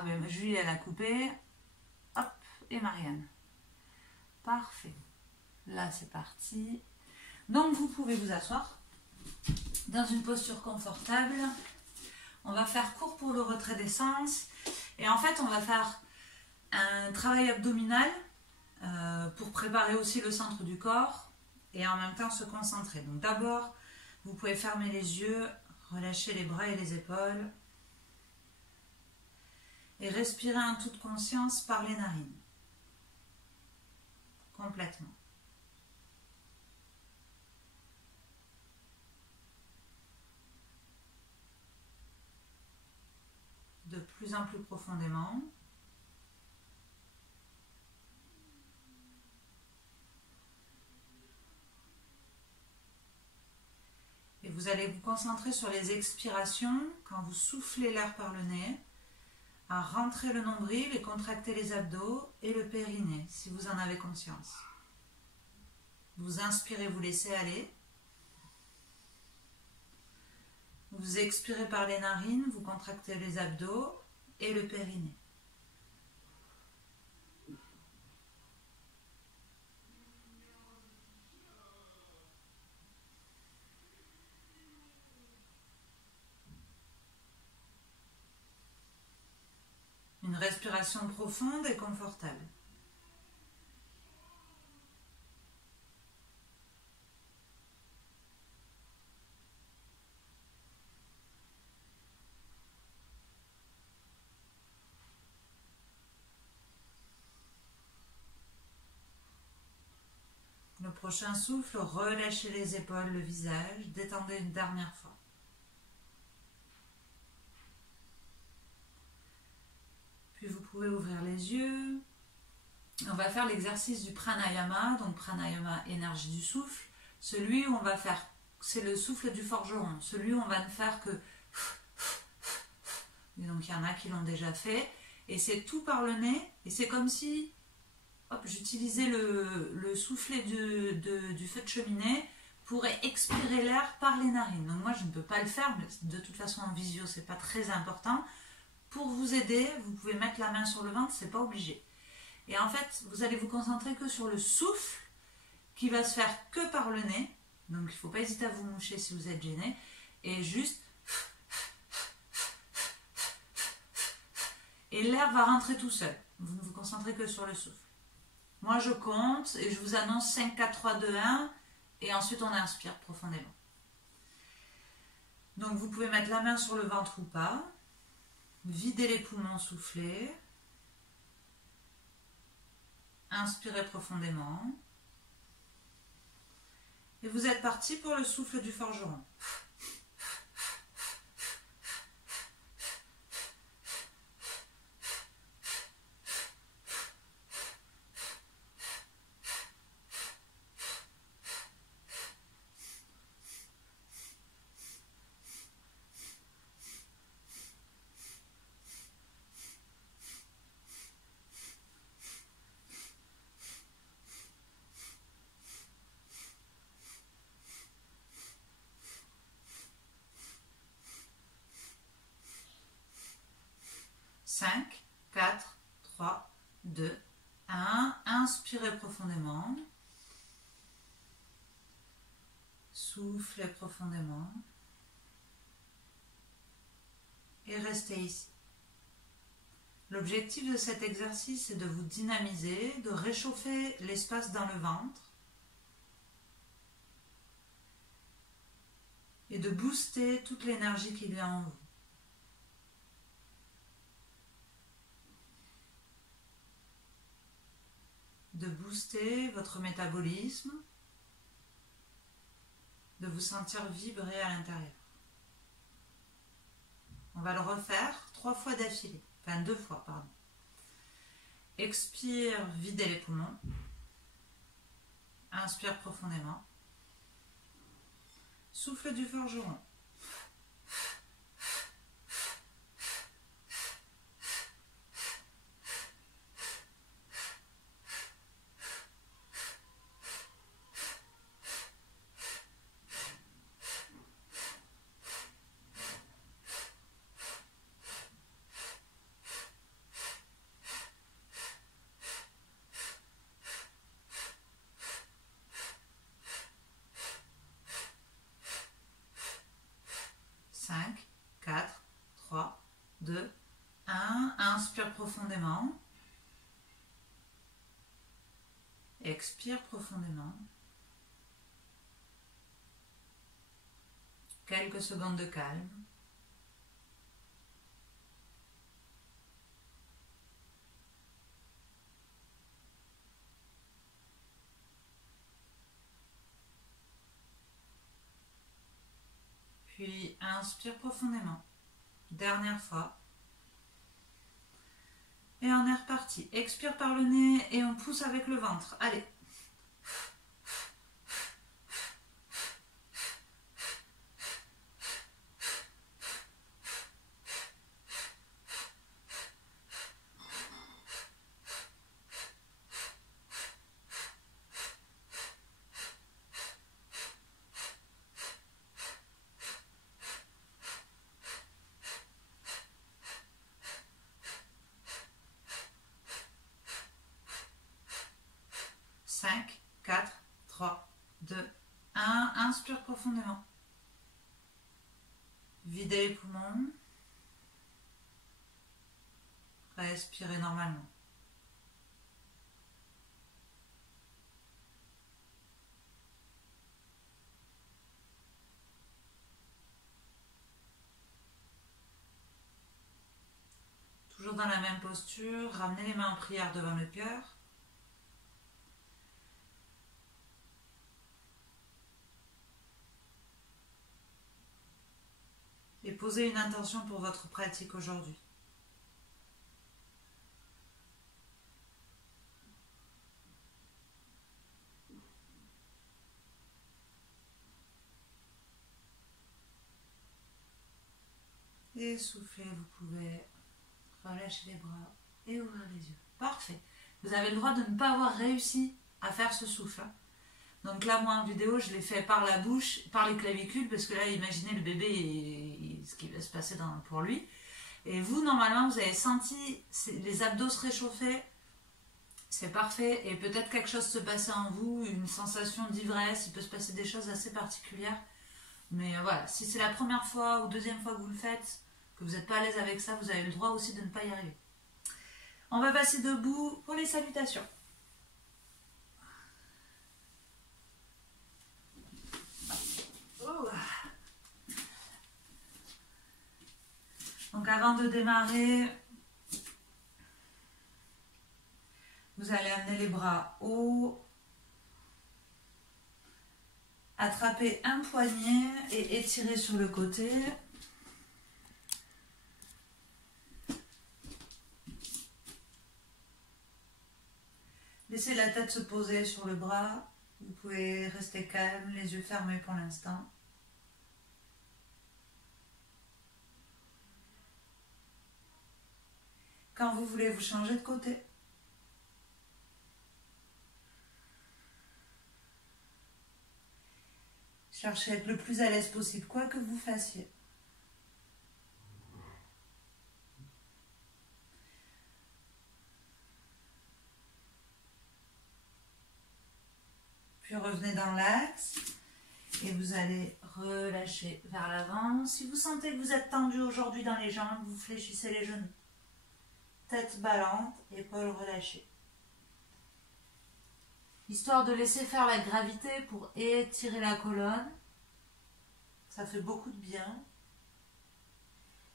Ah ben Julie elle a coupé. Hop, et Marianne. Parfait. Là c'est parti. Donc vous pouvez vous asseoir dans une posture confortable. On va faire court pour le retrait des sens. Et en fait on va faire un travail abdominal pour préparer aussi le centre du corps et en même temps se concentrer. Donc d'abord vous pouvez fermer les yeux, relâcher les bras et les épaules et respirer en toute conscience par les narines. Complètement. De plus en plus profondément. Et vous allez vous concentrer sur les expirations quand vous soufflez l'air par le nez, à rentrer le nombril et contracter les abdos et le périnée, si vous en avez conscience. Vous inspirez, vous laissez aller. Vous expirez par les narines, vous contractez les abdos et le périnée. Une respiration profonde et confortable. Le prochain souffle, relâchez les épaules, le visage, détendez une dernière fois. Puis vous pouvez ouvrir les yeux. On va faire l'exercice du pranayama, donc pranayama, énergie du souffle. Celui où on va faire, c'est le souffle du forgeron, celui où on va ne faire que... Et donc il y en a qui l'ont déjà fait. Et c'est tout par le nez, et c'est comme si... Hop, j'utilisais le soufflet du feu de cheminée pour expirer l'air par les narines. Donc moi je ne peux pas le faire, mais de toute façon en visio c'est pas très important. Pour vous aider, vous pouvez mettre la main sur le ventre, c'est pas obligé. Et en fait, vous allez vous concentrer que sur le souffle qui va se faire que par le nez. Donc il ne faut pas hésiter à vous moucher si vous êtes gêné. Et juste... Et l'air va rentrer tout seul. Vous ne vous concentrez que sur le souffle. Moi je compte et je vous annonce 5, 4, 3, 2, 1 et ensuite on inspire profondément. Donc vous pouvez mettre la main sur le ventre ou pas, vider les poumons, souffler, inspirez profondément et vous êtes parti pour le souffle du forgeron. Cinq, 4, 3, 2, 1. Inspirez profondément. Soufflez profondément. Et restez ici. L'objectif de cet exercice est de vous dynamiser, de réchauffer l'espace dans le ventre et de booster toute l'énergie qu'il y a en vous. De booster votre métabolisme, de vous sentir vibrer à l'intérieur. On va le refaire 3 fois d'affilée, enfin 2 fois, pardon. Expire, videz les poumons. Inspire profondément. Souffle du forgeron. 2, 1. Inspire profondément. Expire profondément. Quelques secondes de calme. Puis inspire profondément. Dernière fois. Et on est reparti. Expire par le nez et on pousse avec le ventre. Allez. Cinq, 4, 3, 2, 1. Inspire profondément. Videz les poumons. Respirez normalement. Toujours dans la même posture, ramenez les mains en prière devant le cœur. Et posez une intention pour votre pratique aujourd'hui. Et soufflez, vous pouvez relâcher les bras et ouvrir les yeux. Parfait. Vous avez le droit de ne pas avoir réussi à faire ce souffle. Donc là, moi en vidéo, je l'ai fait par la bouche, par les clavicules, parce que là, imaginez le bébé et ce qui va se passer pour lui. Et vous, normalement, vous avez senti les abdos se réchauffer. C'est parfait. Et peut-être quelque chose se passer en vous, une sensation d'ivresse. Il peut se passer des choses assez particulières. Mais voilà, si c'est la première fois ou deuxième fois que vous le faites, que vous n'êtes pas à l'aise avec ça, vous avez le droit aussi de ne pas y arriver. On va passer debout pour les salutations. Donc avant de démarrer, vous allez amener les bras haut, attraper un poignet et étirer sur le côté. Laissez la tête se poser sur le bras. Vous pouvez rester calme, les yeux fermés pour l'instant. Quand vous voulez, vous changez de côté. Cherchez à être le plus à l'aise possible, quoi que vous fassiez. Puis revenez dans l'axe et vous allez relâcher vers l'avant. Si vous sentez que vous êtes tendu aujourd'hui dans les jambes, vous fléchissez les genoux. Tête ballante, épaules relâchées. Histoire de laisser faire la gravité pour étirer la colonne. Ça fait beaucoup de bien.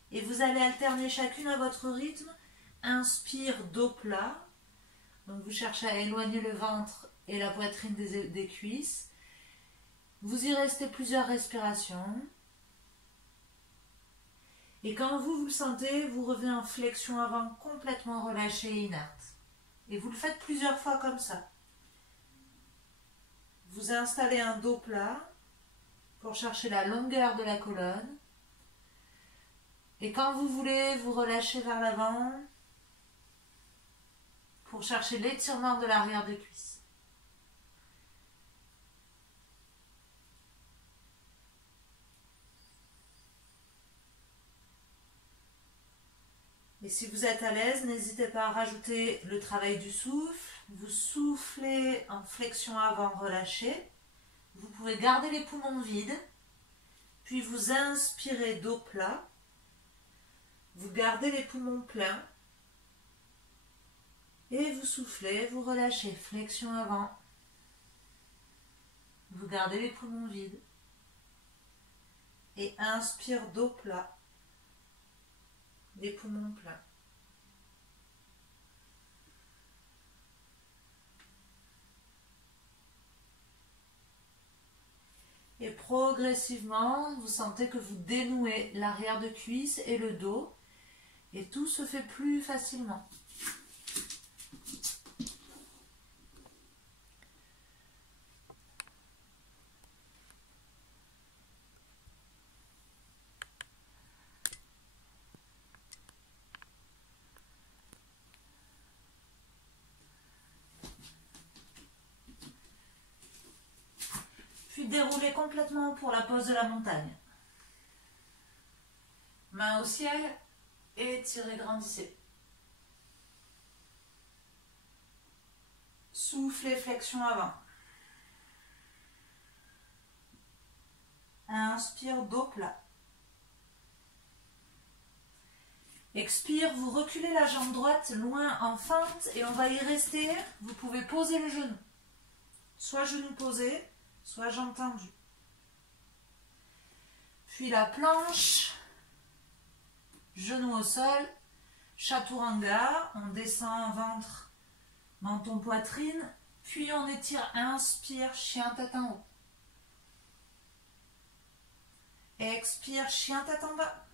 Et vous allez alterner chacune à votre rythme. Inspire, dos plat. Donc vous cherchez à éloigner le ventre et la poitrine des cuisses. Vous y restez plusieurs respirations. Et quand vous le sentez, vous revenez en flexion avant complètement relâché et inerte. Et vous le faites plusieurs fois comme ça. Vous installez un dos plat pour chercher la longueur de la colonne. Et quand vous voulez, vous relâchez vers l'avant pour chercher l'étirement de l'arrière des cuisses. Et si vous êtes à l'aise, n'hésitez pas à rajouter le travail du souffle. Vous soufflez en flexion avant, relâché. Vous pouvez garder les poumons vides. Puis vous inspirez dos plat. Vous gardez les poumons pleins. Et vous soufflez, vous relâchez. Flexion avant. Vous gardez les poumons vides. Et inspire, dos plat. Les poumons pleins. Et progressivement, vous sentez que vous dénouez l'arrière de cuisse et le dos. Et tout se fait plus facilement. Puis déroulez complètement pour la pose de la montagne. Main au ciel, étirez, grandissez. Soufflez, flexion avant. Inspire, dos plat. Expire, vous reculez la jambe droite loin en fente et on va y rester. Vous pouvez poser le genou. Soit genou posé, soit jambe tendue. Puis la planche, genou au sol, chaturanga, on descend ventre, menton, poitrine, puis on étire, inspire, chien tête en haut. Expire, chien tête en bas.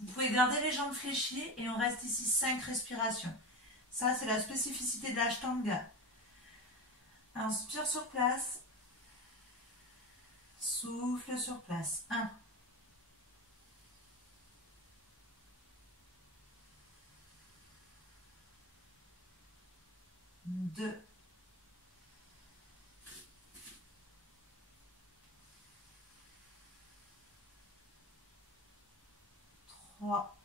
Vous pouvez garder les jambes fléchies et on reste ici 5 respirations. Ça, c'est la spécificité de l'Ashtanga. Inspire sur place. Souffle sur place. 1. 2. 3.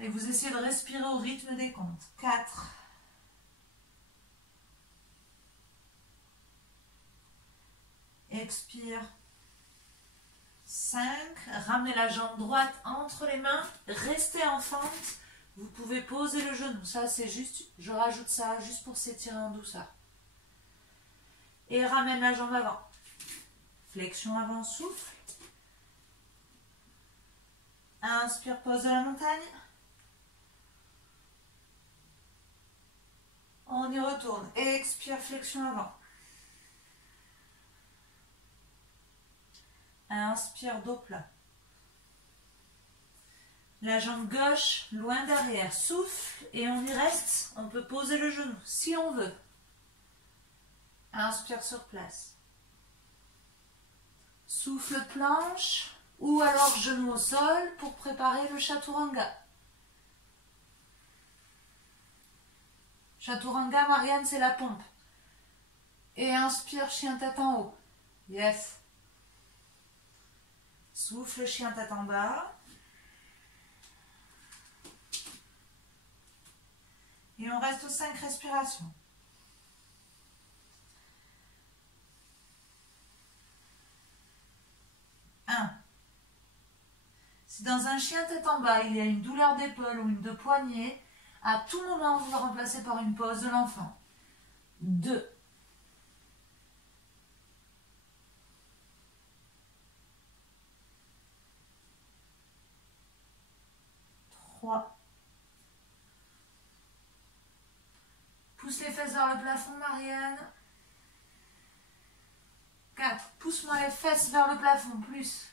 Et vous essayez de respirer au rythme des comptes. 4. Expire. 5. Ramenez la jambe droite entre les mains. Restez en fente. Vous pouvez poser le genou. Ça, c'est juste, je rajoute ça juste pour s'étirer en douceur. Et ramène la jambe avant. Flexion avant, souffle. Inspire, pose de la montagne. On y retourne. Expire, flexion avant. Inspire, dos plat. La jambe gauche loin derrière. Souffle et on y reste. On peut poser le genou si on veut. Inspire sur place. Souffle planche ou alors genou au sol pour préparer le chaturanga. Chaturanga, Marianne, c'est la pompe. Et inspire, chien tête en haut. Yes. Souffle, chien tête en bas. Et on reste aux 5 respirations. 1. Si dans un chien tête en bas, il y a une douleur d'épaule ou une de poignet, à tout moment, vous le remplacez par une pause de l'enfant. 2. 3. Pousse les fesses vers le plafond, Marianne. 4. Pousse-moi les fesses vers le plafond, plus.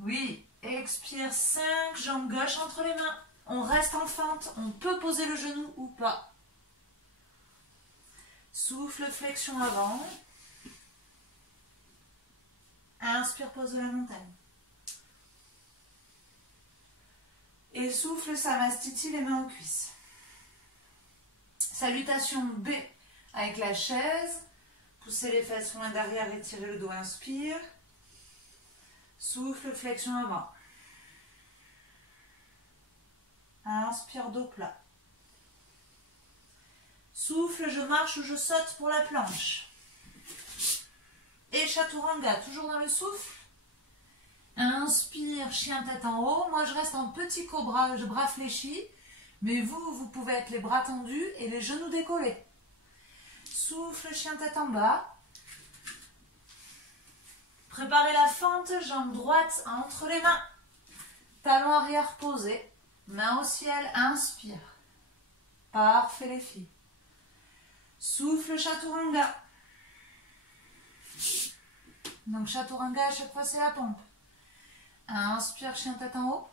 Oui, expire 5, jambe gauche entre les mains. On reste en fente, on peut poser le genou ou pas. Souffle, flexion avant. Inspire, pose de la montagne. Et souffle, samastiti, les mains aux cuisses. Salutation B avec la chaise. Poussez les fesses loin derrière, étirez le dos, inspire. Souffle, flexion avant. Inspire, dos plat. Souffle, je marche ou je saute pour la planche. Et Chaturanga, toujours dans le souffle. Inspire, chien tête en haut. Moi, je reste en petit cobra, bras fléchis. Mais vous, vous pouvez être les bras tendus et les genoux décollés. Souffle, chien tête en bas. Préparez la fente, jambe droite entre les mains. Talon arrière posé. Main au ciel, inspire. Parfait les filles. Souffle, Chaturanga. Donc Chaturanga, à chaque fois, c'est la pompe. Inspire, chien tête en haut.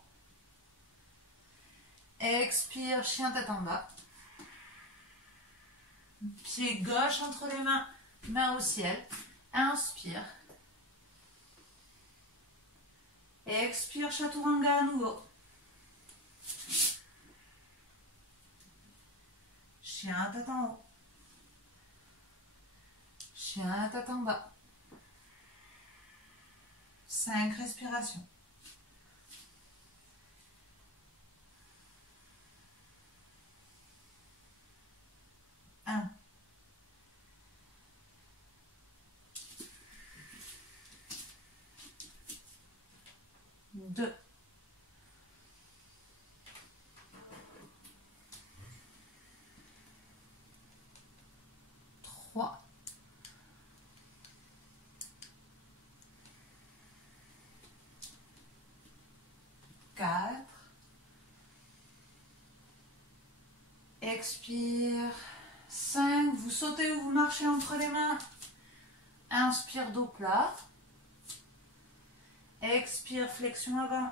Expire, chien tête en bas. Pied gauche entre les mains, main au ciel. Inspire. Expire, Chaturanga à nouveau. Chien tête en haut. Chien tête en bas. 5 respirations. 1. 2. 3. 4. Expire. 5. Vous sautez ou vous marchez entre les mains. Inspire, dos plat. Expire, flexion avant.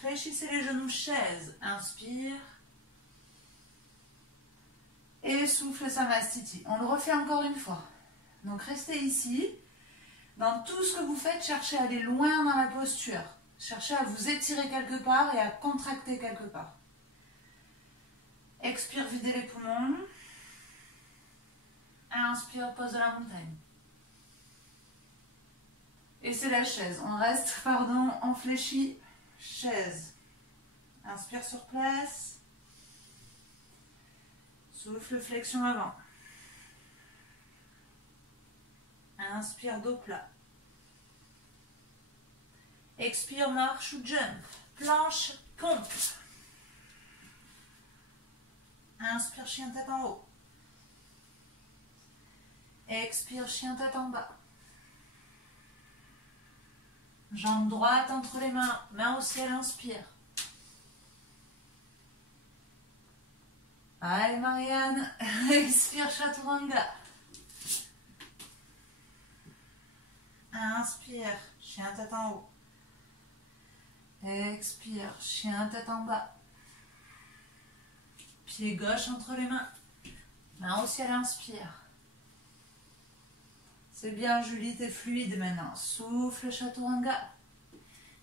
Fléchissez les genoux, chaise. Inspire. Et souffle, Samastiti. On le refait encore une fois. Donc restez ici. Dans tout ce que vous faites, cherchez à aller loin dans la posture. Cherchez à vous étirer quelque part et à contracter quelque part. Expire, videz les poumons. Inspire, pose de la montagne. Et c'est la chaise. On reste, en fléchi, chaise. Inspire sur place. Souffle, flexion avant. Inspire, dos plat. Expire, marche ou jump. Planche, pompe. Inspire, chien tête en haut. Expire, chien tête en bas. Jambe droite entre les mains, main au ciel, inspire. Allez Marianne, expire, Chaturanga. Inspire, chien tête en haut. Expire, chien tête en bas. Pied gauche entre les mains, main au ciel, inspire. C'est bien Julie, t'es fluide maintenant. Souffle, Chaturanga.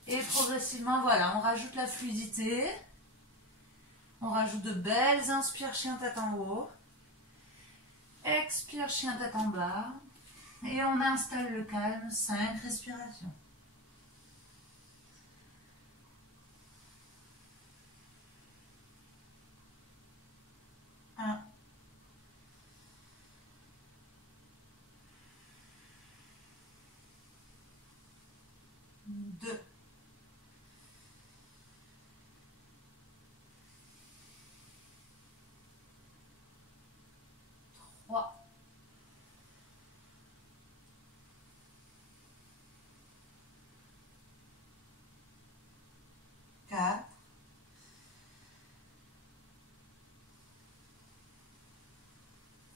Et progressivement, voilà, on rajoute la fluidité. On rajoute de belles inspire, chien tête en haut. Expire, chien tête en bas. Et on installe le calme, 5 respirations. 1. 2. 3. 4.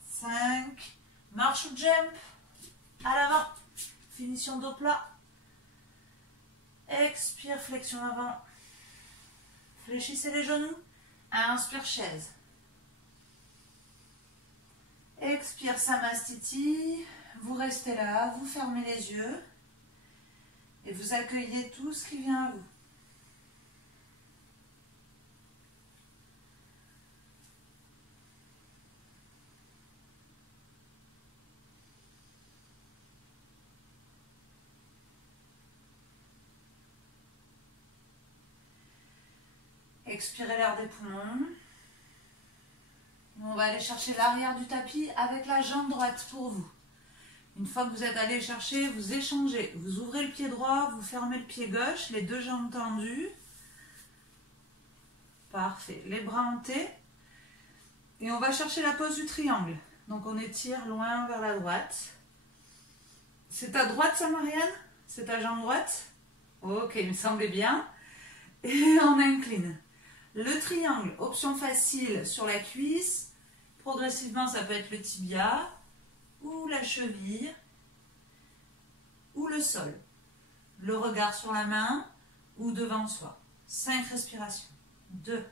5. Marche ou jump. À l'avant. Finition dos plat. Expire, flexion avant. Fléchissez les genoux. Inspire, chaise. Expire, Samastiti. Vous restez là, vous fermez les yeux. Et vous accueillez tout ce qui vient à vous. Expirez l'air des poumons. On va aller chercher l'arrière du tapis avec la jambe droite pour vous. Une fois que vous êtes allé chercher, vous échangez. Vous ouvrez le pied droit, vous fermez le pied gauche, les deux jambes tendues. Parfait. Les bras en T. Et on va chercher la pose du triangle. Donc on étire loin vers la droite. C'est ta droite ça, Marianne? C'est ta jambe droite? Ok, il me semblait bien. Et on incline. Le triangle, option facile sur la cuisse. Progressivement, ça peut être le tibia, ou la cheville, ou le sol. Le regard sur la main, ou devant soi. 5 respirations. 2.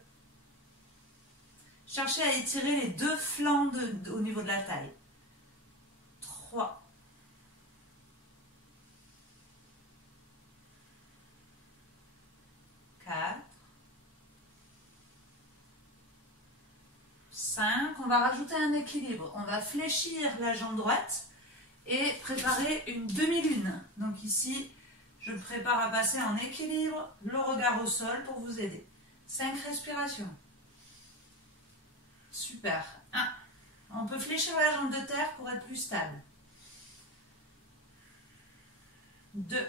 Cherchez à étirer les deux flancs au niveau de la taille. 3. 4. 5. On va rajouter un équilibre. On va fléchir la jambe droite et préparer une demi-lune. Donc ici, je me prépare à passer en équilibre, le regard au sol pour vous aider. 5 respirations. Super. 1. On peut fléchir la jambe de terre pour être plus stable. 2.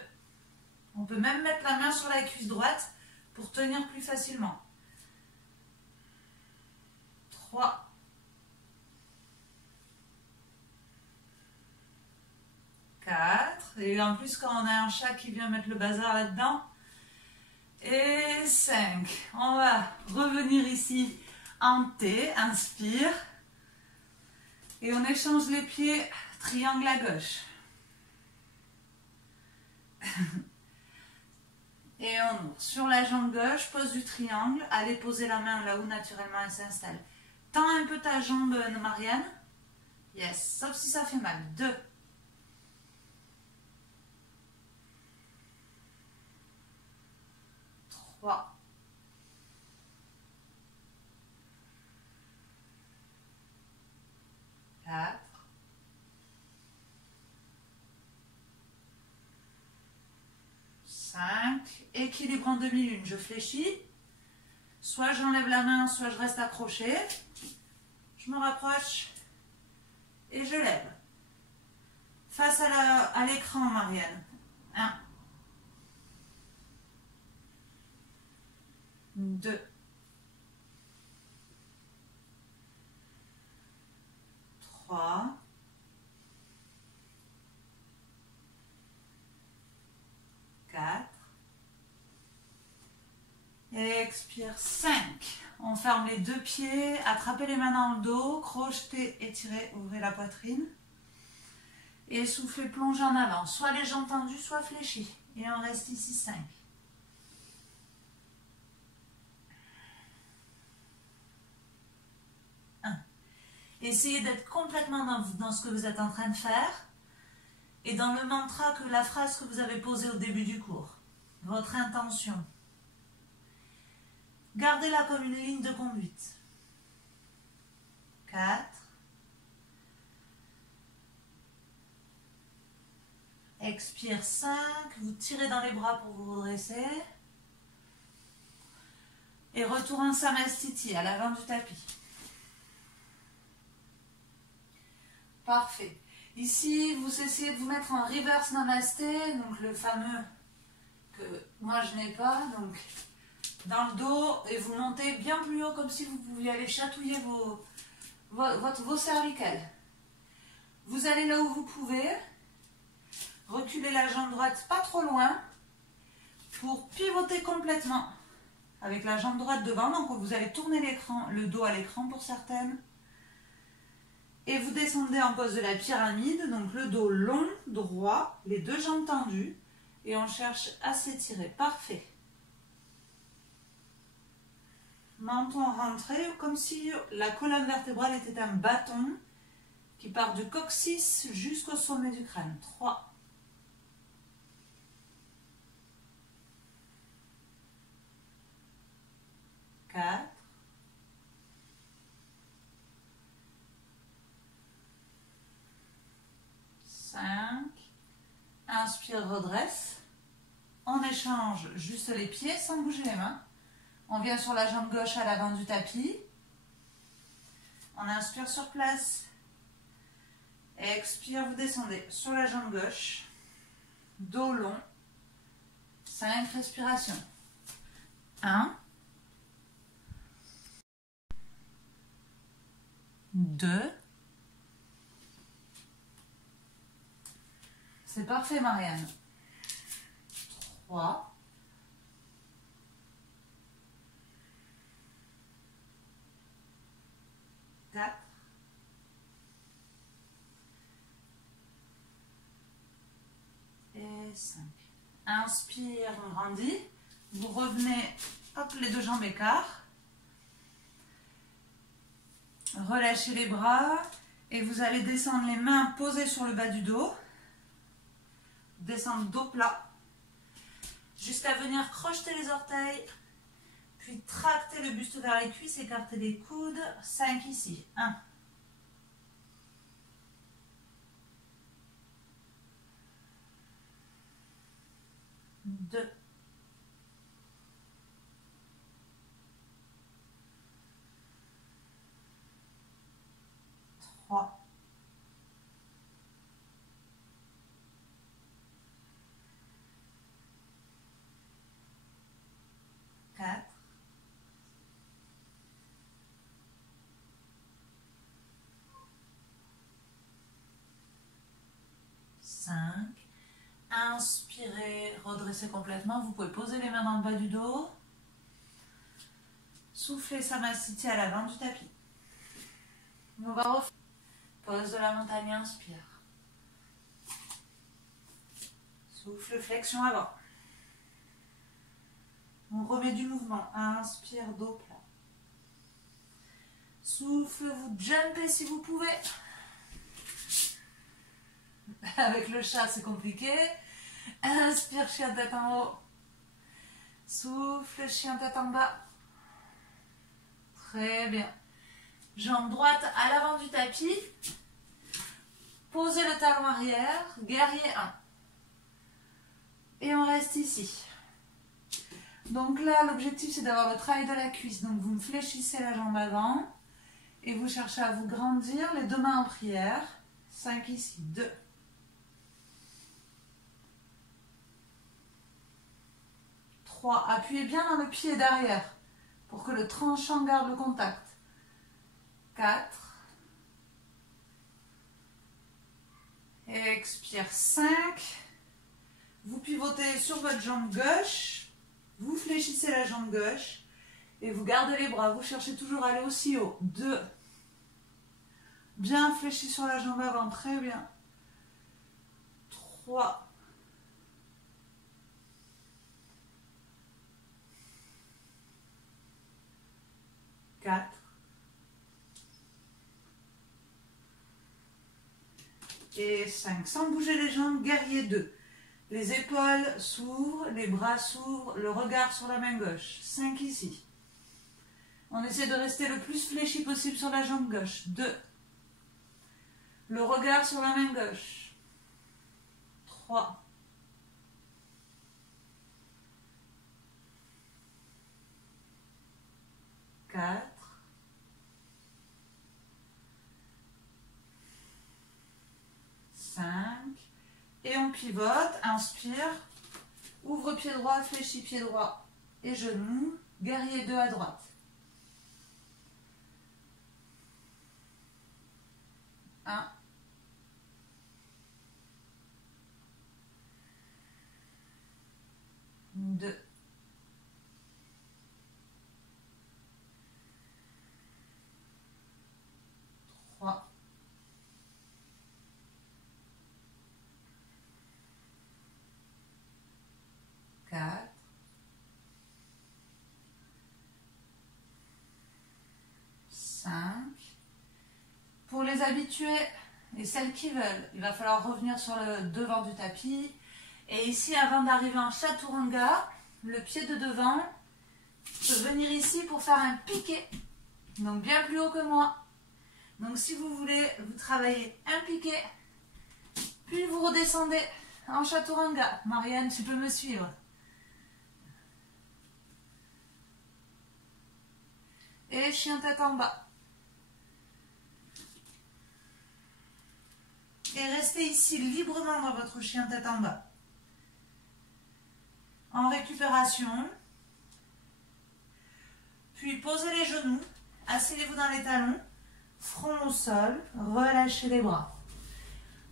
On peut même mettre la main sur la cuisse droite pour tenir plus facilement. 3. 4. Et en plus, quand on a un chat qui vient mettre le bazar là-dedans. Et 5. On va revenir ici en T. Inspire. Et on échange les pieds, triangle à gauche. Et on ouvre. Sur la jambe gauche, pose du triangle. Allez poser la main là où naturellement elle s'installe. Tends un peu ta jambe, Marianne. Yes, sauf si ça fait mal. 2. 3. 4. 5. Équilibre en demi-lune. Je fléchis. Soit j'enlève la main, soit je reste accrochée. Je me rapproche et je lève. Face à l'écran, Marianne. 1. 2. 3. 4. Et expire 5. On ferme les deux pieds, attrapez les mains dans le dos, crochetez, étirez, ouvrez la poitrine. Et soufflez, plongez en avant. Soit les jambes tendues, soit fléchies. Et on reste ici 5. 1. Essayez d'être complètement dans ce que vous êtes en train de faire. Et dans le mantra, que la phrase que vous avez posée au début du cours. Votre intention. Gardez-la comme une ligne de conduite. 4. Expire 5. Vous tirez dans les bras pour vous redresser. Et retour en Samastiti, à l'avant du tapis. Parfait. Ici, vous essayez de vous mettre en reverse namasté, donc le fameux que moi je n'ai pas, donc dans le dos, et vous montez bien plus haut comme si vous pouviez aller chatouiller vos cervicales. Vous allez là où vous pouvez, reculez la jambe droite pas trop loin pour pivoter complètement avec la jambe droite devant, donc vous allez tourner le dos à l'écran pour certaines. Et vous descendez en pose de la pyramide, donc le dos long, droit, les deux jambes tendues. Et on cherche à s'étirer. Parfait. Menton rentré, comme si la colonne vertébrale était un bâton qui part du coccyx jusqu'au sommet du crâne. 3. 4. 5. Inspire, redresse. On échange juste les pieds sans bouger les mains. On vient sur la jambe gauche à l'avant du tapis. On inspire sur place. Expire, vous descendez sur la jambe gauche. Dos long. 5 respirations. 1. 2. C'est parfait, Marianne. 3. 4. Et 5. Inspire, on grandit. Vous revenez, hop, les deux jambes écart. Relâchez les bras et vous allez descendre les mains posées sur le bas du dos. Descendre dos plat. Jusqu'à venir crocheter les orteils. Puis tracter le buste vers les cuisses, écarter les coudes. 5 ici. 1. 2. 3. 4. 5. Inspirez, redressez complètement. Vous pouvez poser les mains dans le bas du dos. Soufflez Samasthiti à l'avant du tapis. On va refaire. Pose de la montagne, inspire. Souffle, flexion avant. On remet du mouvement. Inspire, dos plat. Souffle, vous jumpez si vous pouvez. Avec le chat, c'est compliqué. Inspire, chien tête en haut. Souffle, chien tête en bas. Très bien. Jambe droite à l'avant du tapis. Posez le talon arrière. Guerrier 1. Et on reste ici. Donc là, l'objectif, c'est d'avoir le travail de la cuisse. Donc vous me fléchissez la jambe avant. Et vous cherchez à vous grandir. Les deux mains en prière. 5 ici. 2. 3. Appuyez bien dans le pied derrière pour que le tranchant garde le contact. 4. Expire. 5. Vous pivotez sur votre jambe gauche. Vous fléchissez la jambe gauche. Et vous gardez les bras. Vous cherchez toujours à aller aussi haut. 2. Bien fléchi sur la jambe avant. Très bien. 3. 4. Et 5. Sans bouger les jambes, guerrier 2. Les épaules s'ouvrent, les bras s'ouvrent, le regard sur la main gauche. 5 ici. On essaie de rester le plus fléchi possible sur la jambe gauche. 2. Le regard sur la main gauche. 3. 4. 5. Et on pivote. Inspire. Ouvre pied droit, fléchis pied droit et genou. Guerrier 2 à droite. 1. 2. 3. 4. 5. Pour les habitués et celles qui veulent, il va falloir revenir sur le devant du tapis. Et ici, avant d'arriver en chaturanga, le pied de devant peut venir ici pour faire un piqué. Donc bien plus haut que moi. Donc si vous voulez, vous travaillez un piqué, puis vous redescendez en chaturanga. Marianne, tu peux me suivre. Et chien tête en bas. Et restez ici librement dans votre chien tête en bas. En récupération. Puis posez les genoux, asseyez-vous dans les talons, front au sol, relâchez les bras.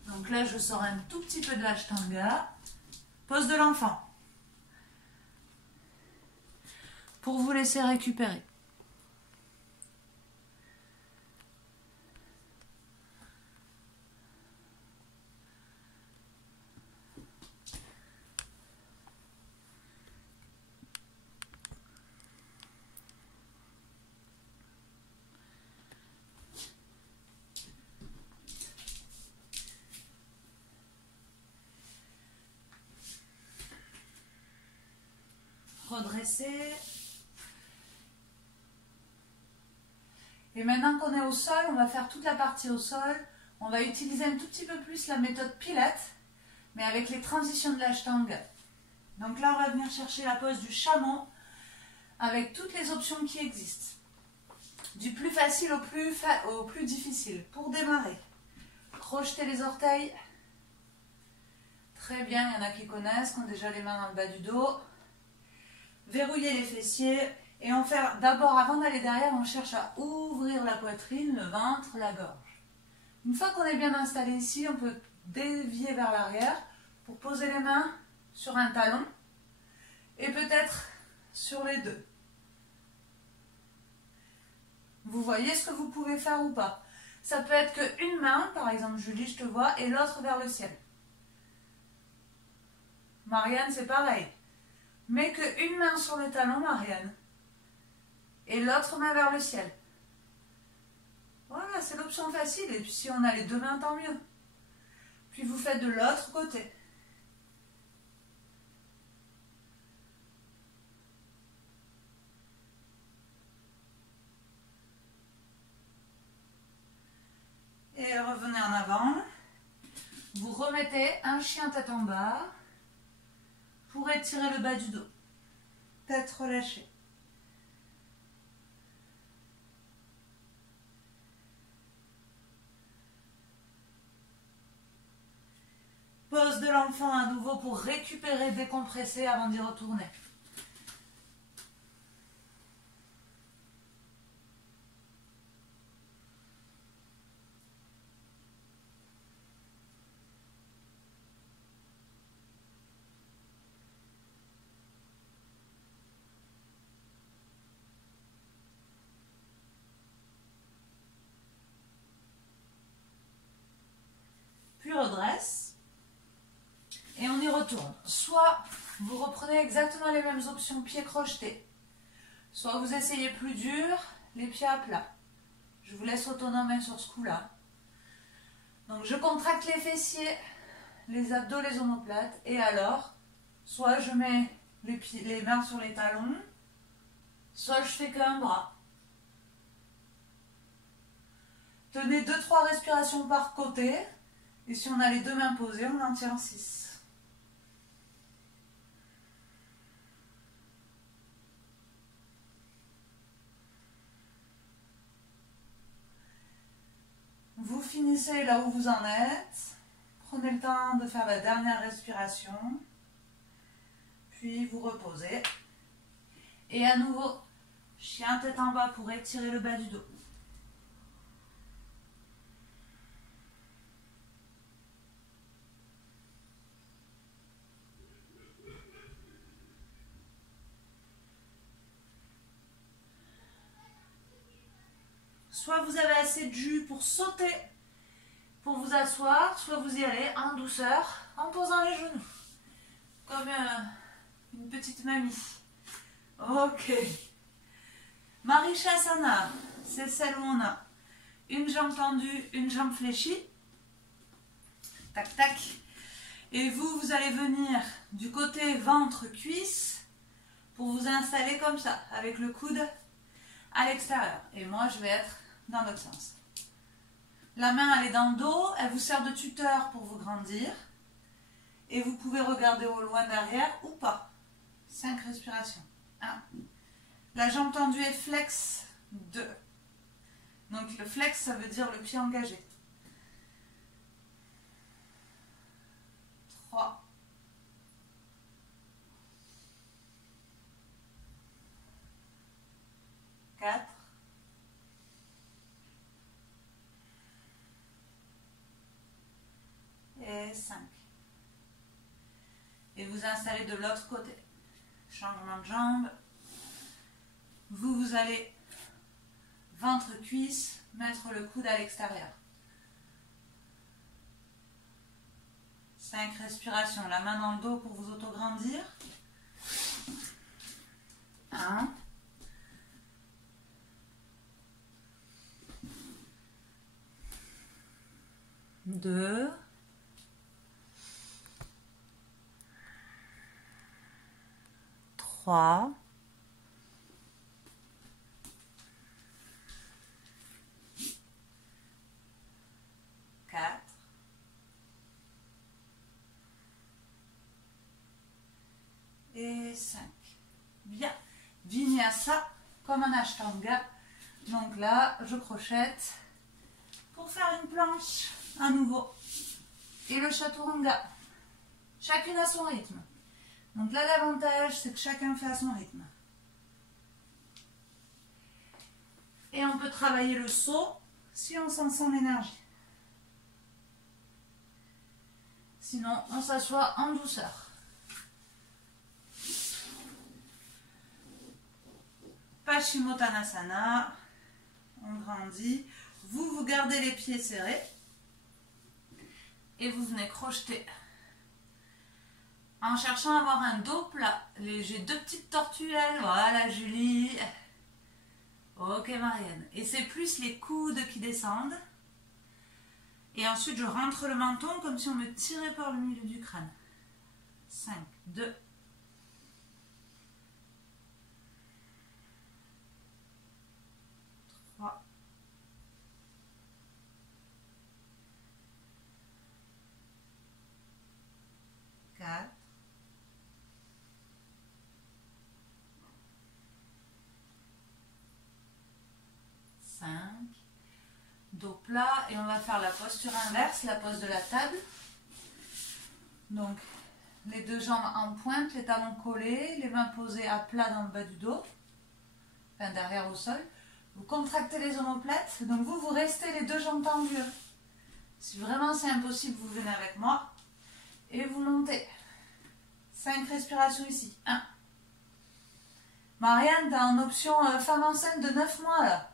Donc là, je sors un tout petit peu de l'ashtanga. Pose de l'enfant. Pour vous laisser récupérer. Redresser. Et maintenant qu'on est au sol, on va faire toute la partie au sol. On va utiliser un tout petit peu plus la méthode Pilates, mais avec les transitions de l'ashtanga. Donc là, on va venir chercher la pose du chameau avec toutes les options qui existent. Du plus facile au plus difficile. Pour démarrer, crochetez les orteils. Très bien, il y en a qui connaissent, qui ont déjà les mains dans le bas du dos. Verrouillez les fessiers et on fait d'abord, avant d'aller derrière, on cherche à ouvrir la poitrine, le ventre, la gorge. Une fois qu'on est bien installé ici, on peut dévier vers l'arrière pour poser les mains sur un talon et peut-être sur les deux. Vous voyez ce que vous pouvez faire ou pas. Ça peut être qu'une main, par exemple Julie, je te vois, et l'autre vers le ciel. Marianne, c'est pareil. Mais qu'une main sur le talon, Marianne, et l'autre main vers le ciel. Voilà, c'est l'option facile. Et puis si on a les deux mains, tant mieux. Puis vous faites de l'autre côté. Et revenez en avant. Vous remettez un chien tête en bas pour étirer le bas du dos. Tête relâchée. Pose de l'enfant à nouveau pour récupérer, décompresser avant d'y retourner. Puis redresse. Et on y retourne. Soit vous reprenez exactement les mêmes options, pieds crochetés. Soit vous essayez plus dur, les pieds à plat. Je vous laisse autonome sur ce coup-là. Donc je contracte les fessiers, les abdos, les omoplates. Et alors, soit je mets les mains sur les talons, soit je fais qu'un bras. Tenez 2-3 respirations par côté. Et si on a les deux mains posées, on en tient 6. Vous finissez là où vous en êtes. Prenez le temps de faire la dernière respiration. Puis vous reposez. Et à nouveau, chien tête en bas pour étirer le bas du dos. Soit vous avez assez de jus pour sauter, pour vous asseoir, soit vous y allez en douceur, en posant les genoux. Comme une petite mamie. Ok. Marishasana, c'est celle où on a une jambe tendue, une jambe fléchie. Tac, tac. Et vous, vous allez venir du côté ventre-cuisse pour vous installer comme ça, avec le coude à l'extérieur. Et moi, je vais être dans l'autre sens. La main, elle est dans le dos, elle vous sert de tuteur pour vous grandir. Et vous pouvez regarder au loin derrière ou pas. 5 respirations. 1. La jambe tendue est flex. 2. Donc le flex, ça veut dire le pied engagé. 3, 4, et 5. Et vous installez de l'autre côté. Changement de jambe. Vous allez ventre-cuisse, mettre le coude à l'extérieur. 5 respirations. La main dans le dos pour vous autograndir. 1. 2. 3. 4. Et 5. Bien. Vinyasa comme un ashtanga. Donc là, je crochette pour faire une planche à nouveau. Et le chaturanga. Chacune à son rythme. Donc là, l'avantage, c'est que chacun fait à son rythme. Et on peut travailler le saut si on s'en sent l'énergie. Sinon, on s'assoit en douceur. Paschimottanasana. On grandit. Vous gardez les pieds serrés. Et vous venez crocheter. En cherchant à avoir un dos plat. J'ai 2 petites tortues là. Voilà, Julie. Ok, Marianne. Et c'est plus les coudes qui descendent. Et ensuite, je rentre le menton comme si on me tirait par le milieu du crâne. 5, 2. 3. 4. 5. Dos plat et on va faire la posture inverse, la pose de la table. Donc les 2 jambes en pointe, les talons collés, les mains posées à plat dans le bas du dos, enfin derrière au sol. Vous contractez les omoplates, donc vous restez les 2 jambes tendues. Si vraiment c'est impossible, vous venez avec moi et vous montez. 5 respirations ici. 1. Marianne, tu as en option femme enceinte de 9 mois là.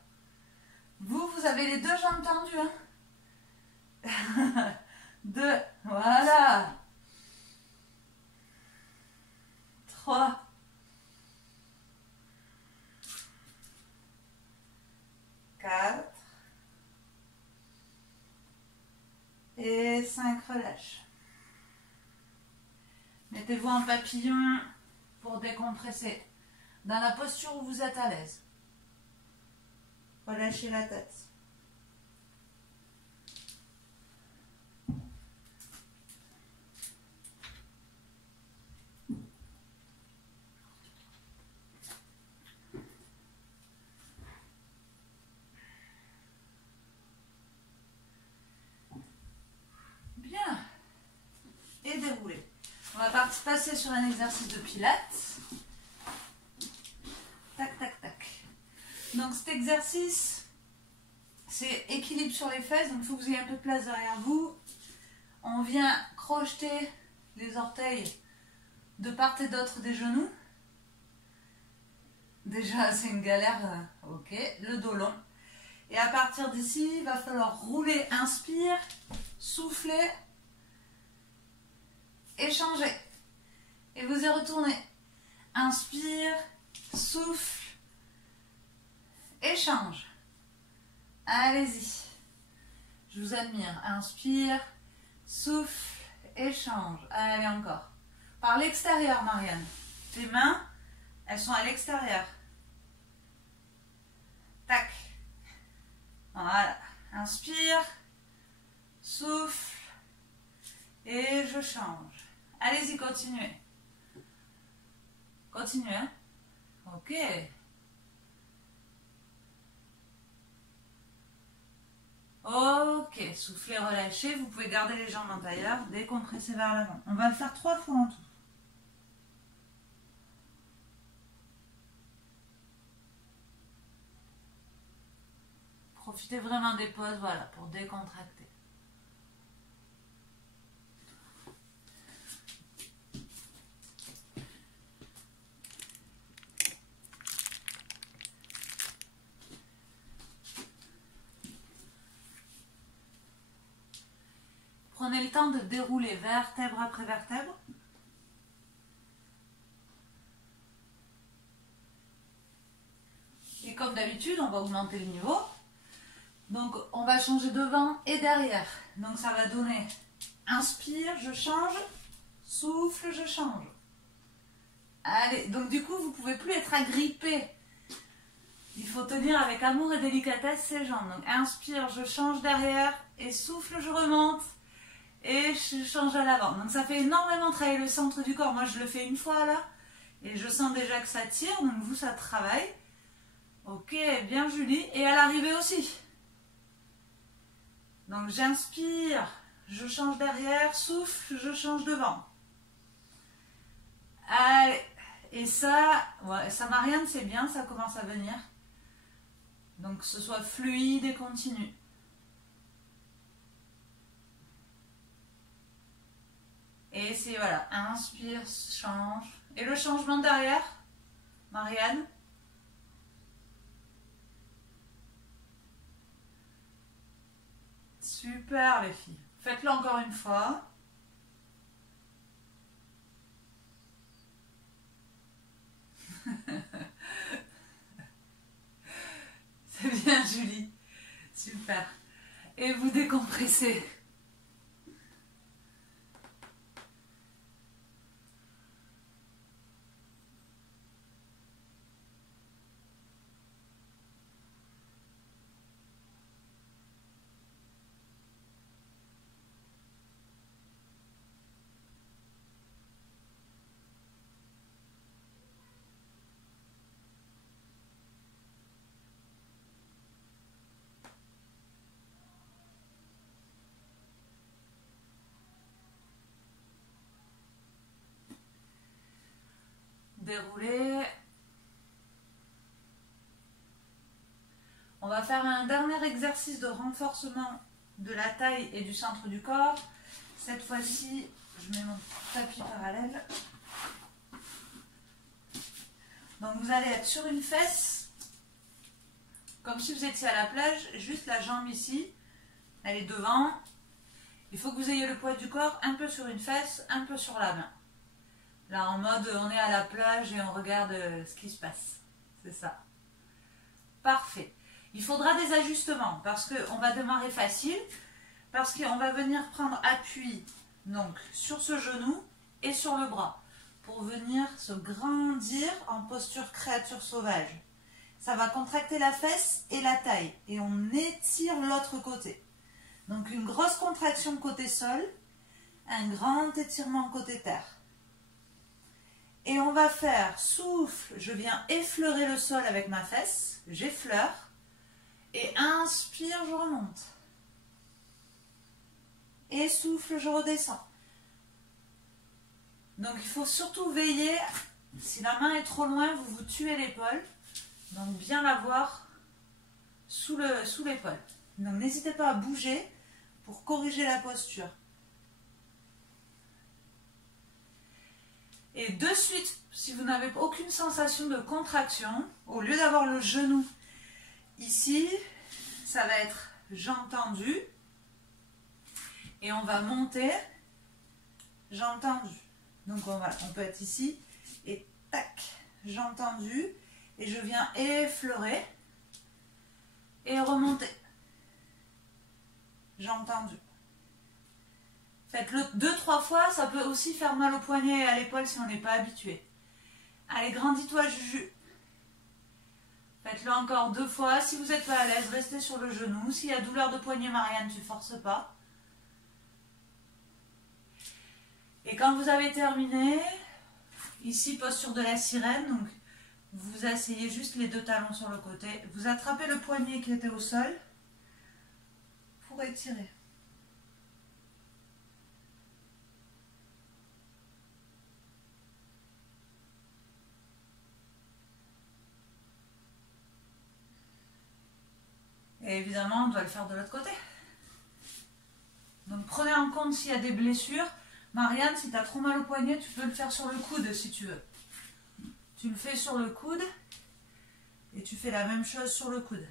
Vous avez les 2 jambes tendues. 2, voilà. 3. 4. Et 5, relâche. Mettez-vous en papillon pour décompresser. Dans la posture où vous êtes à l'aise. Relâchez la tête. Bien. Et déroulez. On va passer sur un exercice de pilates. Tac, tac, tac. Donc cet exercice, c'est équilibre sur les fesses, donc il faut que vous ayez un peu de place derrière vous. On vient crocheter les orteils de part et d'autre des genoux. Déjà, c'est une galère, ok, le dos long. Et à partir d'ici, il va falloir rouler, inspire, souffler, échanger. Et vous y retournez. Inspire, souffle, échange. Allez-y. Je vous admire. Inspire, souffle, échange. Allez, encore. Par l'extérieur, Marianne. Tes mains, elles sont à l'extérieur. Tac. Voilà. Inspire, souffle, et je change. Allez-y, continuez. Continuez, hein. Ok. Ok, soufflez, relâchez. Vous pouvez garder les jambes en tailleur, décompresser vers l'avant. On va le faire 3 fois en tout. Profitez vraiment des pauses, voilà, pour décontracter. Prenez le temps de dérouler vertèbre après vertèbre. Et comme d'habitude, on va augmenter le niveau. Donc, on va changer devant et derrière. Donc, ça va donner inspire, je change, souffle, je change. Allez, donc du coup, vous ne pouvez plus être agrippé. Il faut tenir avec amour et délicatesse ses jambes. Donc, inspire, je change derrière et souffle, je remonte. Et je change à l'avant. Donc ça fait énormément travailler le centre du corps. Moi je le fais une fois là. Et je sens déjà que ça tire. Donc vous ça travaille. Ok, bien Julie. Et à l'arrivée aussi. Donc j'inspire. Je change derrière. Souffle, je change devant. Allez. Et ça, ouais, ça Marianne c'est bien. Ça commence à venir. Donc que ce soit fluide et continu. Et c'est voilà, inspire, change. Et le changement derrière, Marianne. Super les filles. Faites-le encore une fois. C'est bien Julie. Super. Et vous décompressez. Dérouler. On va faire un dernier exercice de renforcement de la taille et du centre du corps. Cette fois-ci, je mets mon tapis parallèle. Donc vous allez être sur une fesse, comme si vous étiez à la plage, juste la jambe ici, elle est devant. Il faut que vous ayez le poids du corps un peu sur une fesse, un peu sur la main. Là en mode on est à la plage et on regarde ce qui se passe. C'est ça. Parfait. Il faudra des ajustements parce qu'on va démarrer facile, parce qu'on va venir prendre appui donc, sur ce genou et sur le bras pour venir se grandir en posture créature sauvage. Ça va contracter la fesse et la taille et on étire l'autre côté. Donc une grosse contraction côté sol, un grand étirement côté terre. Et on va faire souffle, je viens effleurer le sol avec ma fesse, j'effleure, et inspire, je remonte. Et souffle, je redescends. Donc il faut surtout veiller, si la main est trop loin, vous vous tuez l'épaule, donc bien l'avoir sous l'épaule. Donc n'hésitez pas à bouger pour corriger la posture. Et de suite, si vous n'avez aucune sensation de contraction, au lieu d'avoir le genou ici, ça va être jambes tendues. Et on va monter, jambes tendues. Donc on peut être ici et tac, jambes tendues. Et je viens effleurer et remonter. Jambes tendues. Faites-le 2-3 fois, ça peut aussi faire mal au poignet et à l'épaule si on n'est pas habitué. Allez, grandis-toi Juju. Faites-le encore 2 fois. Si vous n'êtes pas à l'aise, restez sur le genou. S'il y a douleur de poignet, Marianne, tu ne forces pas. Et quand vous avez terminé, ici, posture de la sirène, donc vous asseyez juste les 2 talons sur le côté. Vous attrapez le poignet qui était au sol. pour étirer. Et évidemment, on doit le faire de l'autre côté. Donc prenez en compte s'il y a des blessures. Marianne, si tu as trop mal au poignet, tu peux le faire sur le coude si tu veux. Tu le fais sur le coude et tu fais la même chose sur le coude.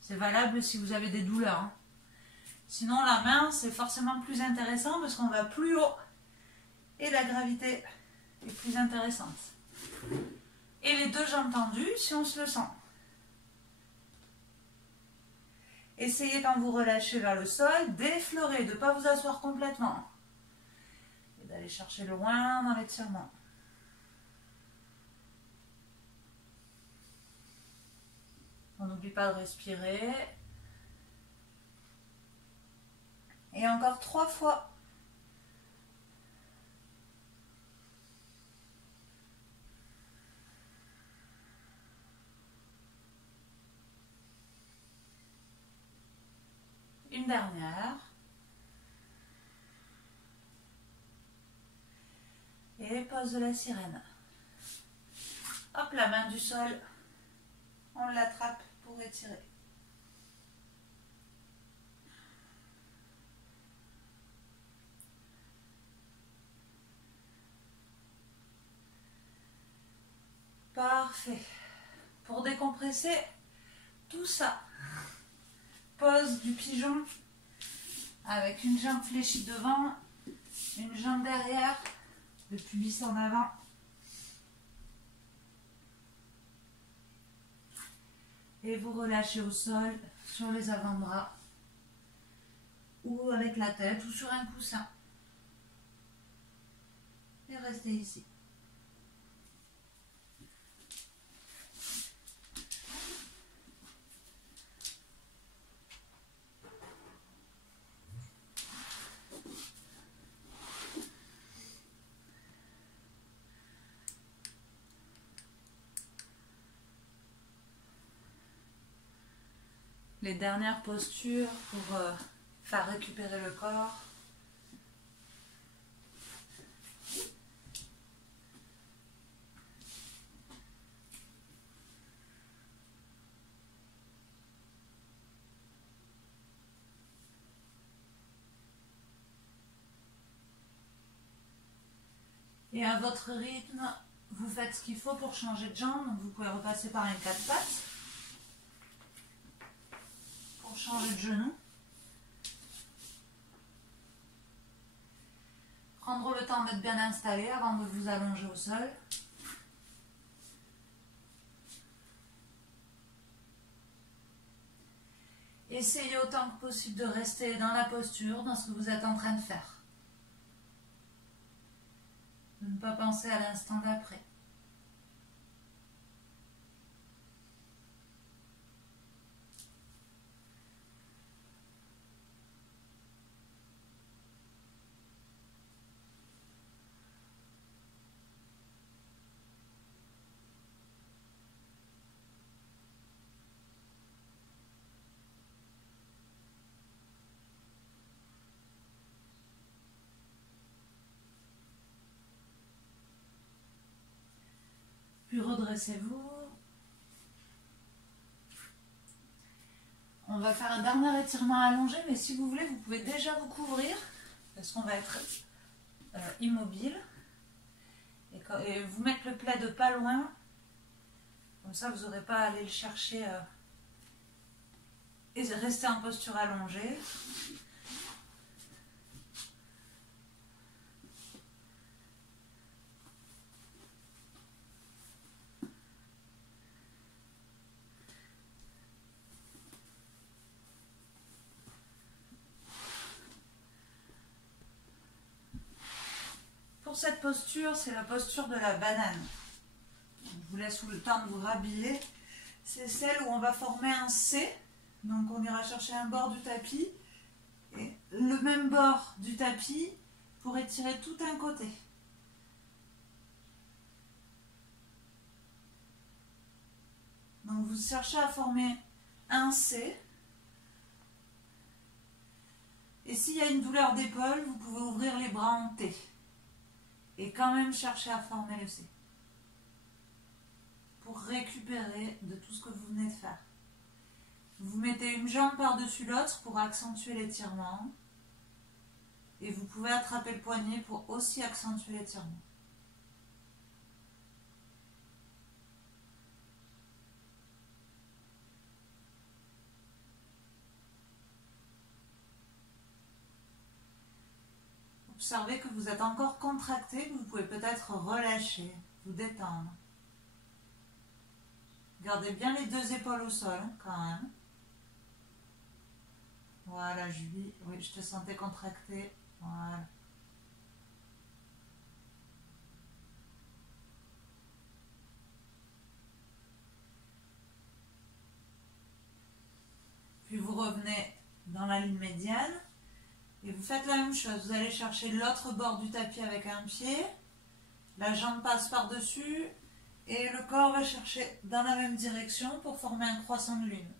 C'est valable si vous avez des douleurs. Hein. Sinon, la main, c'est forcément plus intéressant parce qu'on va plus haut et la gravité est plus intéressante. Et les deux jambes tendues si on se le sent. Essayez quand vous relâchez vers le sol, d'effleurer, de ne pas vous asseoir complètement. Et d'aller chercher loin dans l'étirement. On n'oublie pas de respirer. Et encore 3 fois. Une dernière. Et pose de la sirène. Hop, la main du sol. On l'attrape pour étirer. Parfait. Pour décompresser tout ça, pose du pigeon avec une jambe fléchie devant, une jambe derrière, le pubis en avant. Et vous relâchez au sol, sur les avant-bras, ou avec la tête, ou sur un coussin. Et restez ici. Les dernières postures pour faire récupérer le corps. Et à votre rythme, vous faites ce qu'il faut pour changer de jambe. Donc vous pouvez repasser par un 4 pattes. Changer de genou. Prendre le temps d'être bien installé avant de vous allonger au sol. Essayez autant que possible de rester dans la posture, dans ce que vous êtes en train de faire. De ne pas penser à l'instant d'après. Puis redressez-vous. On va faire un dernier étirement allongé, mais si vous voulez, vous pouvez déjà vous couvrir, parce qu'on va être immobile. Et vous mettre le plaid pas loin, comme ça vous n'aurez pas à aller le chercher et rester en posture allongée. Pour cette posture, c'est la posture de la banane. Je vous laisse le temps de vous rhabiller. C'est celle où on va former un C. Donc on ira chercher un bord du tapis et le même bord du tapis pour étirer tout un côté. Donc vous cherchez à former un C. Et s'il y a une douleur d'épaule, vous pouvez ouvrir les bras en T. Et quand même chercher à former le C. Pour récupérer de tout ce que vous venez de faire. Vous mettez une jambe par-dessus l'autre pour accentuer l'étirement. Et vous pouvez attraper le poignet pour aussi accentuer l'étirement. Observez que vous êtes encore contracté, que vous pouvez peut-être relâcher, vous détendre. Gardez bien les deux épaules au sol, quand même. Voilà, Julie. Oui, je te sentais contracté. Voilà. Puis vous revenez dans la ligne médiane. Et vous faites la même chose. Vous allez chercher l'autre bord du tapis avec un pied. La jambe passe par-dessus. Et le corps va chercher dans la même direction pour former un croissant de lune.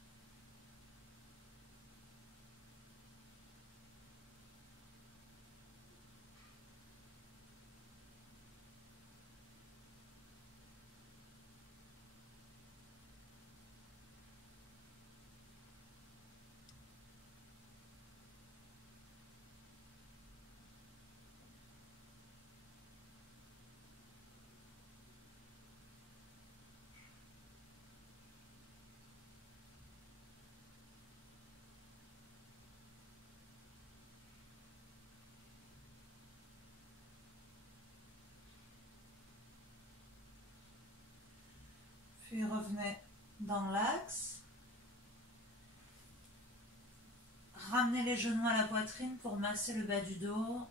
Puis revenez dans l'axe. Ramenez les genoux à la poitrine pour masser le bas du dos.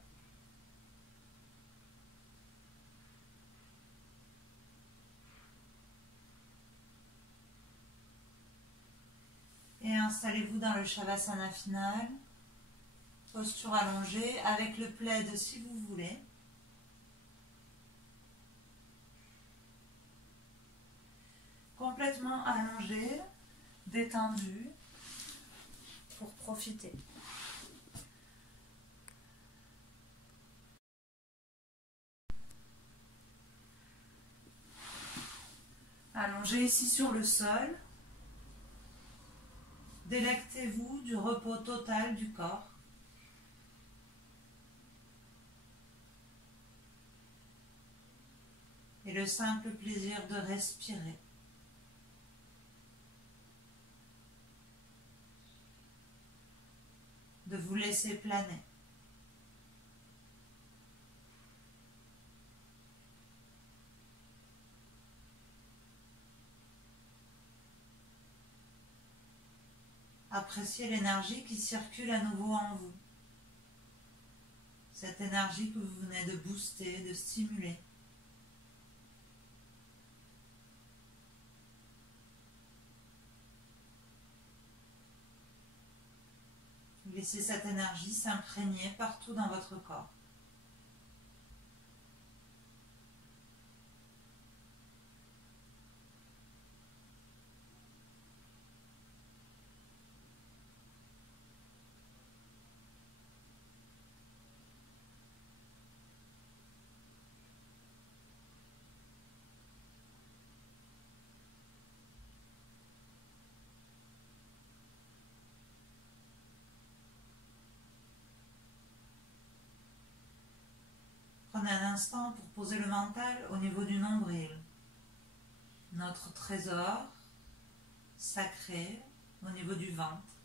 Et installez-vous dans le Shavasana final. Posture allongée avec le plaid si vous voulez. Complètement allongé, détendu, pour profiter. Allongé ici sur le sol. Délectez-vous du repos total du corps. Et le simple plaisir de respirer. De vous laisser planer. Appréciez l'énergie qui circule à nouveau en vous. Cette énergie que vous venez de booster, de stimuler. Laissez cette énergie s'imprégner partout dans votre corps. Prenez un instant pour poser le mental au niveau du nombril. Notre trésor sacré au niveau du ventre.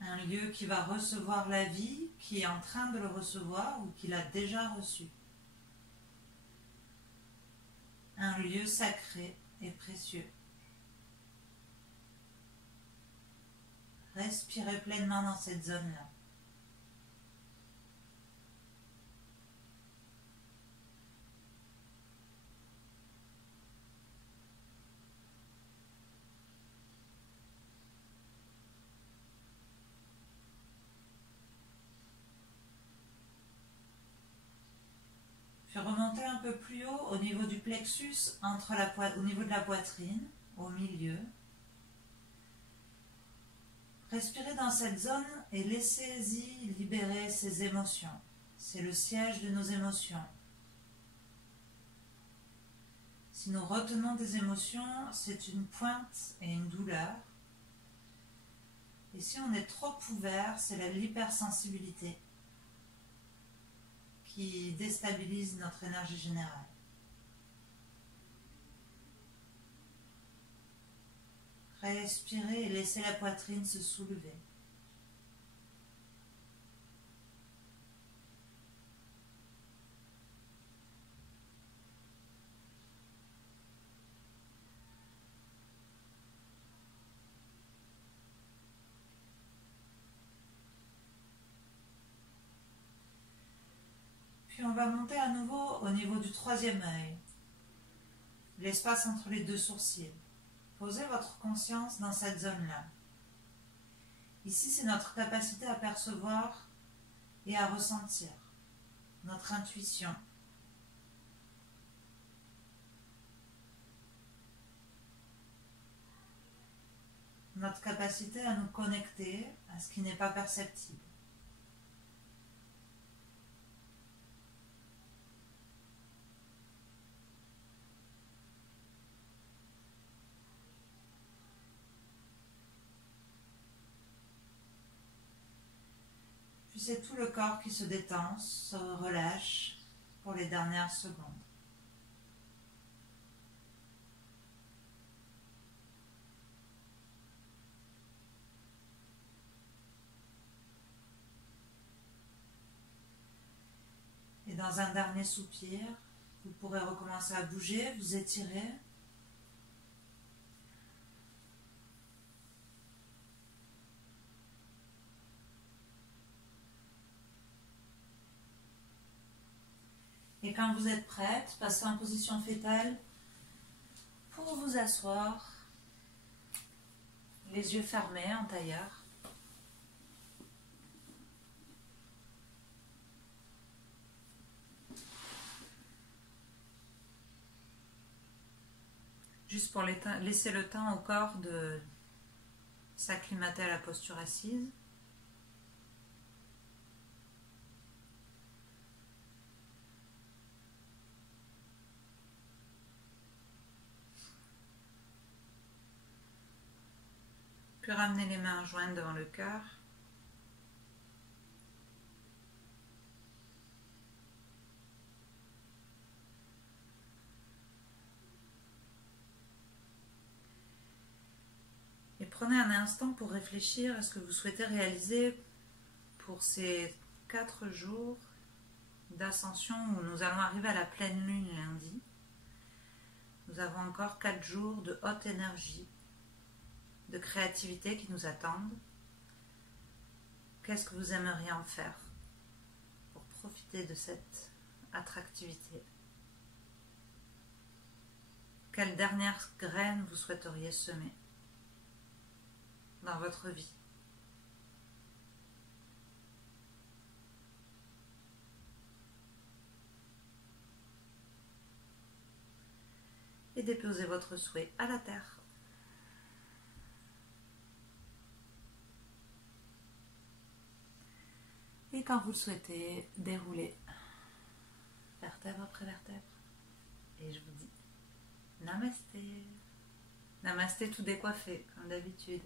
Un lieu qui va recevoir la vie, qui est en train de le recevoir ou qui l'a déjà reçu. Un lieu sacré et précieux. Respirez pleinement dans cette zone-là. Puis remontez un peu plus haut au niveau du plexus, au niveau de la poitrine, au milieu. Respirez dans cette zone et laissez-y libérer ces émotions. C'est le siège de nos émotions. Si nous retenons des émotions, c'est une pointe et une douleur. Et si on est trop ouvert, c'est l'hypersensibilité qui déstabilise notre énergie générale. Respirez et laissez la poitrine se soulever. Puis on va monter à nouveau au niveau du troisième œil, l'espace entre les deux sourcils. Posez votre conscience dans cette zone-là. Ici, c'est notre capacité à percevoir et à ressentir, notre intuition. Notre capacité à nous connecter à ce qui n'est pas perceptible. Puis c'est tout le corps qui se détend, se relâche pour les dernières secondes. Et dans un dernier soupir, vous pourrez recommencer à bouger, vous étirer. Et quand vous êtes prête, passez en position fétale pour vous asseoir, les yeux fermés en tailleur. Juste pour laisser le temps au corps de s'acclimater à la posture assise. Puis ramenez les mains jointes devant le cœur. Et prenez un instant pour réfléchir à ce que vous souhaitez réaliser pour ces 4 jours d'ascension où nous allons arriver à la pleine lune lundi. Nous avons encore 4 jours de haute énergie, de créativité qui nous attendent. Qu'est-ce que vous aimeriez en faire pour profiter de cette attractivité? Quelle dernière graine vous souhaiteriez semer dans votre vie? Et déposez votre souhait à la terre. Et quand vous le souhaitez, déroulez vertèbre après vertèbre. Et je vous dis Namasté. Namasté tout décoiffé, comme d'habitude.